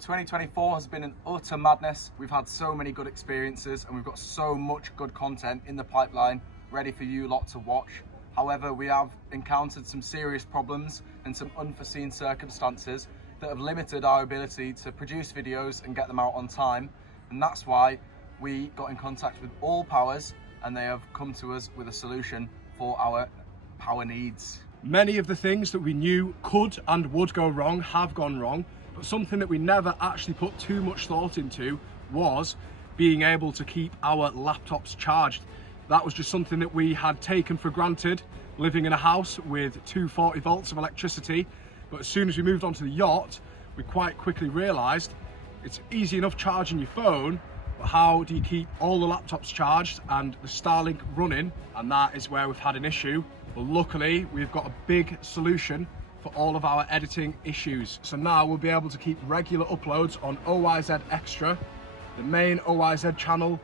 2024 has been an utter madness. We've had so many good experiences and we've got so much good content in the pipeline ready for you lot to watch. However, we have encountered some serious problems and some unforeseen circumstances that have limited our ability to produce videos and get them out on time. And that's why we got in contact with Allpowers and they have come to us with a solution for our power needs. Many of the things that we knew could and would go wrong have gone wrong. But something that we never actually put too much thought into was being able to keep our laptops charged. That was just something that we had taken for granted, living in a house with 240 volts of electricity. But as soon as we moved onto the yacht, we quite quickly realised it's easy enough charging your phone, but how do you keep all the laptops charged and the Starlink running? And that is where we've had an issue. But luckily, we've got a big solution for all of our editing issues. So now we'll be able to keep regular uploads on OYZ Extra, the main OYZ channel,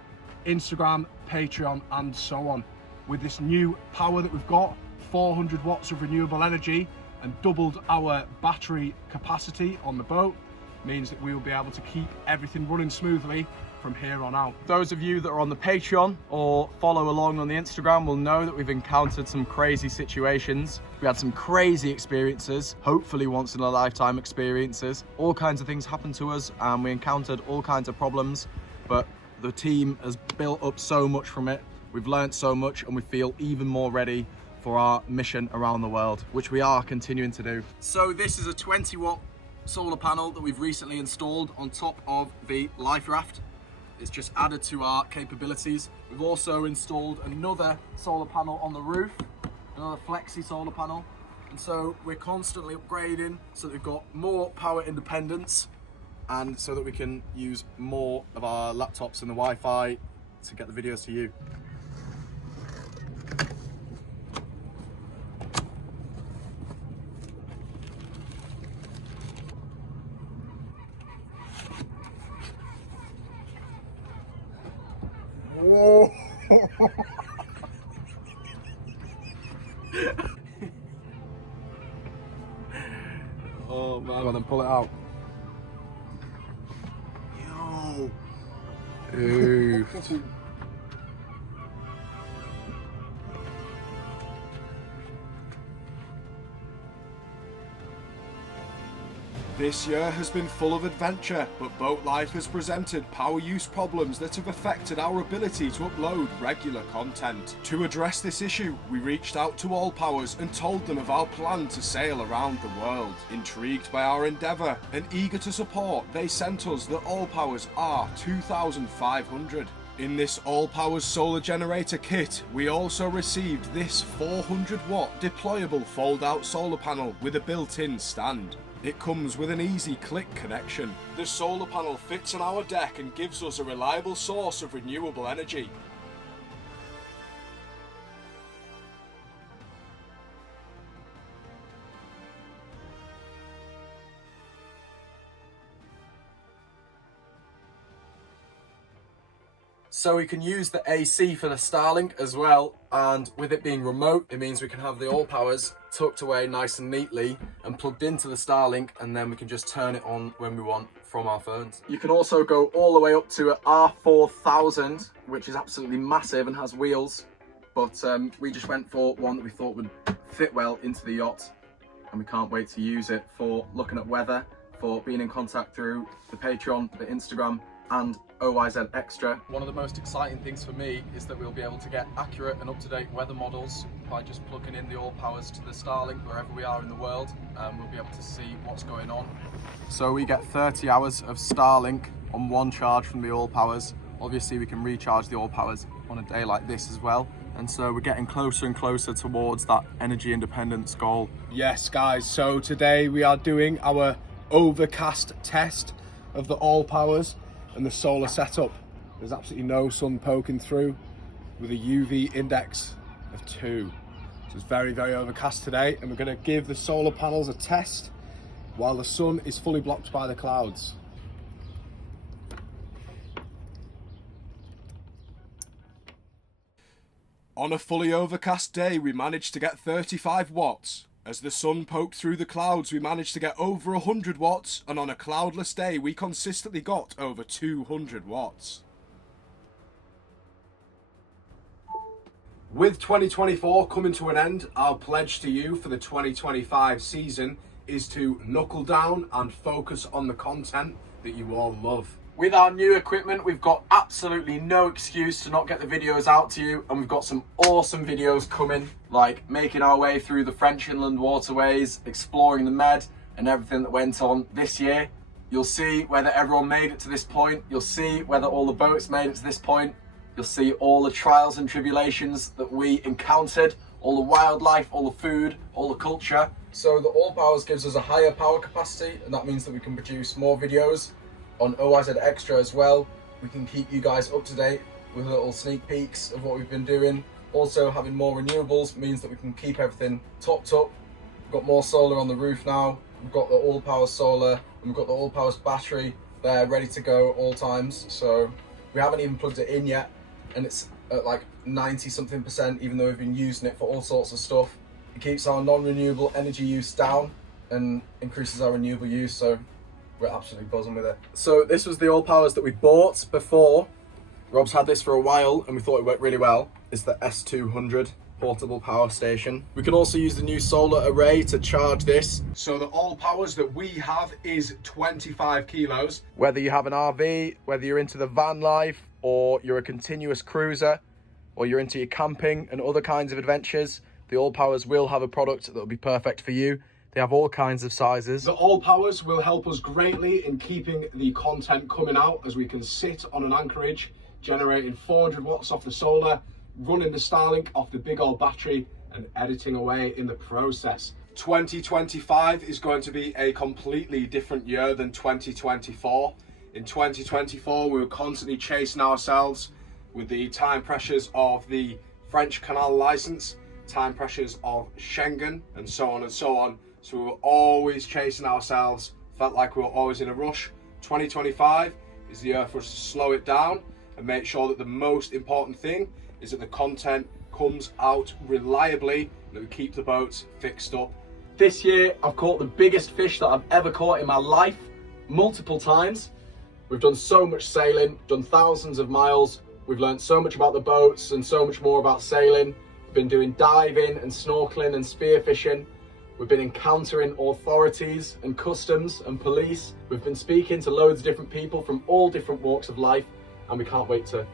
Instagram, Patreon, and so on. With this new power that we've got, 400 watts of renewable energy and doubled our battery capacity on the boat, means that we will be able to keep everything running smoothly from here on out. Those of you that are on the Patreon or follow along on the Instagram will know that we've encountered some crazy situations. We had some crazy experiences, hopefully once in a lifetime experiences. All kinds of things happened to us and we encountered all kinds of problems, but the team has built up so much from it. We've learned so much and we feel even more ready for our mission around the world, which we are continuing to do. So this is a 20-watt solar panel that we've recently installed on top of the life raft. It's just added to our capabilities. We've also installed another solar panel on the roof, another flexi solar panel. And so we're constantly upgrading so that we've got more power independence and so that we can use more of our laptops and the Wi-Fi to get the videos to you. Whoa. Oh man. Go on then, pull it out. Yo. Ooh. This year has been full of adventure, but boat life has presented power use problems that have affected our ability to upload regular content. To address this issue, we reached out to Allpowers and told them of our plan to sail around the world. Intrigued by our endeavour and eager to support, they sent us the Allpowers R2500. In this Allpowers solar generator kit, we also received this 400 watt deployable fold-out solar panel with a built-in stand. It comes with an easy click connection. The solar panel fits on our deck and gives us a reliable source of renewable energy. So we can use the AC for the Starlink as well, and with it being remote, it means we can have the Allpowers tucked away nice and neatly and plugged into the Starlink, and then we can just turn it on when we want from our phones. You can also go all the way up to an R4000, which is absolutely massive and has wheels, but we just went for one that we thought would fit well into the yacht, and we can't wait to use it for looking at weather, for being in contact through the Patreon, the Instagram, and OYZ Extra. One of the most exciting things for me is that we'll be able to get accurate and up-to-date weather models by just plugging in the Allpowers to the Starlink wherever we are in the world. We'll be able to see what's going on. So we get 30 hours of Starlink on one charge from the Allpowers. Obviously we can recharge the Allpowers on a day like this as well. And so we're getting closer and closer towards that energy independence goal. Yes guys, so today we are doing our overcast test of the Allpowers and the solar setup. There's absolutely no sun poking through with a UV index of 2. So it's very, very overcast today, and we're going to give the solar panels a test while the sun is fully blocked by the clouds. On a fully overcast day, we managed to get 35 watts, As the sun poked through the clouds, we managed to get over 100 watts, and on a cloudless day, we consistently got over 200 watts. With 2024 coming to an end, our pledge to you for the 2025 season is to knuckle down and focus on the content that you all love. With our new equipment, we've got absolutely no excuse to not get the videos out to you, and we've got some awesome videos coming, like making our way through the French inland waterways, exploring the Med and everything that went on this year. You'll see whether everyone made it to this point. You'll see whether all the boats made it to this point. You'll see all the trials and tribulations that we encountered, all the wildlife, all the food, all the culture. So the Allpowers gives us a higher power capacity, and that means that we can produce more videos on OIZ Extra as well. We can keep you guys up to date with little sneak peeks of what we've been doing. Also, having more renewables means that we can keep everything topped up. We've got more solar on the roof now. We've got the Allpowers solar, and we've got the Allpowers battery there ready to go at all times. So we haven't even plugged it in yet, and it's at like 90 something %, even though we've been using it for all sorts of stuff. It keeps our non-renewable energy use down and increases our renewable use, so we're absolutely buzzing with it. So this was the Allpowers that we bought before. Rob's had this for a while and we thought it worked really well. It's the S200 portable power station. We can also use the new solar array to charge this. So the Allpowers that we have is 25 kilos. Whether you have an RV, whether you're into the van life, or you're a continuous cruiser, or you're into your camping and other kinds of adventures, the Allpowers will have a product that will be perfect for you. They have all kinds of sizes. The Allpowers will help us greatly in keeping the content coming out, as we can sit on an anchorage generating 400 watts off the solar, running the Starlink off the big old battery and editing away in the process. 2025 is going to be a completely different year than 2024. In 2024, we were constantly chasing ourselves with the time pressures of the French Canal license, time pressures of Schengen, and so on and so on. So we were always chasing ourselves, felt like we were always in a rush. 2025 is the year for us to slow it down and make sure that the most important thing is that the content comes out reliably and that we keep the boats fixed up. This year, I've caught the biggest fish that I've ever caught in my life, multiple times. We've done so much sailing, done thousands of miles. We've learned so much about the boats and so much more about sailing. We've been doing diving and snorkeling and spearfishing. We've been encountering authorities and customs and police. We've been speaking to loads of different people from all different walks of life, and we can't wait to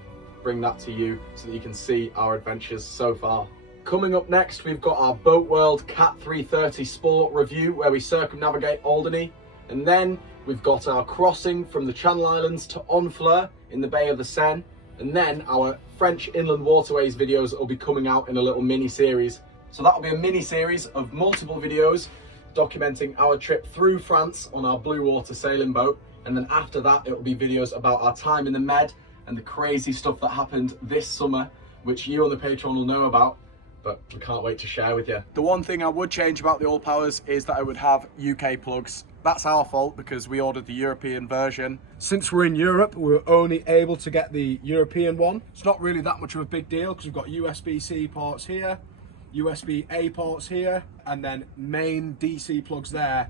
bring that to you so that you can see our adventures so far. Coming up next, we've got our Boat World Cat 330 Sport review, where we circumnavigate Alderney, and then we've got our crossing from the Channel Islands to Honfleur in the Bay of the Seine, and then our French inland waterways videos that will be coming out in a little mini series. So that'll be a mini series of multiple videos documenting our trip through France on our blue water sailing boat, and then after that it will be videos about our time in the Med and the crazy stuff that happened this summer, which you on the Patreon will know about, but we can't wait to share with you. The one thing I would change about the Allpowers is that I would have UK plugs. That's our fault because we ordered the European version. Since we're in Europe, we were only able to get the European one. It's not really that much of a big deal because we've got USB-C ports here, USB-A ports here, and then main DC plugs there.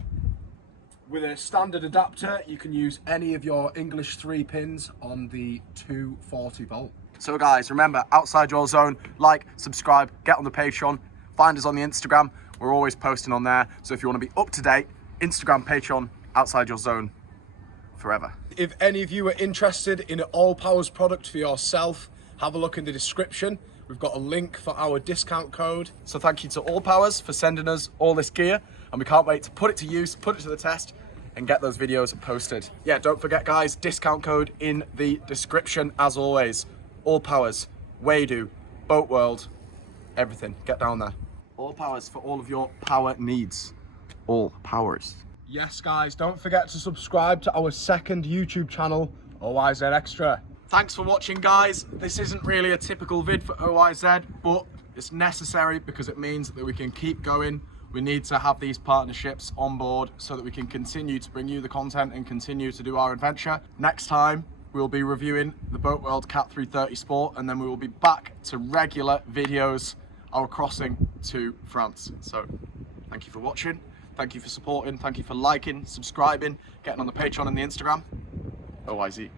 With a standard adapter, you can use any of your English 3 pins on the 240 volt. So guys, remember, outside your zone, like, subscribe, get on the Patreon, find us on the Instagram. We're always posting on there. So if you want to be up to date, Instagram, Patreon, outside your zone, forever. If any of you are interested in an Allpowers product for yourself, have a look in the description. We've got a link for our discount code. So thank you to Allpowers for sending us all this gear, and we can't wait to put it to use, put it to the test, and get those videos posted. Yeah, don't forget guys, discount code in the description as always. Allpowers, Waydoo, Boat World, everything. Get down there. Allpowers for all of your power needs. Allpowers. Yes guys, don't forget to subscribe to our second YouTube channel, OIZ Extra. Thanks for watching guys. This isn't really a typical vid for OIZ, but it's necessary because it means that we can keep going. We need to have these partnerships on board so that we can continue to bring you the content and continue to do our adventure. Next time, we'll be reviewing the Boat World Cat 330 Sport, and then we will be back to regular videos, our crossing to France. So Thank you for watching. Thank you for supporting. Thank you for liking, subscribing, getting on the Patreon and the Instagram. OIZ.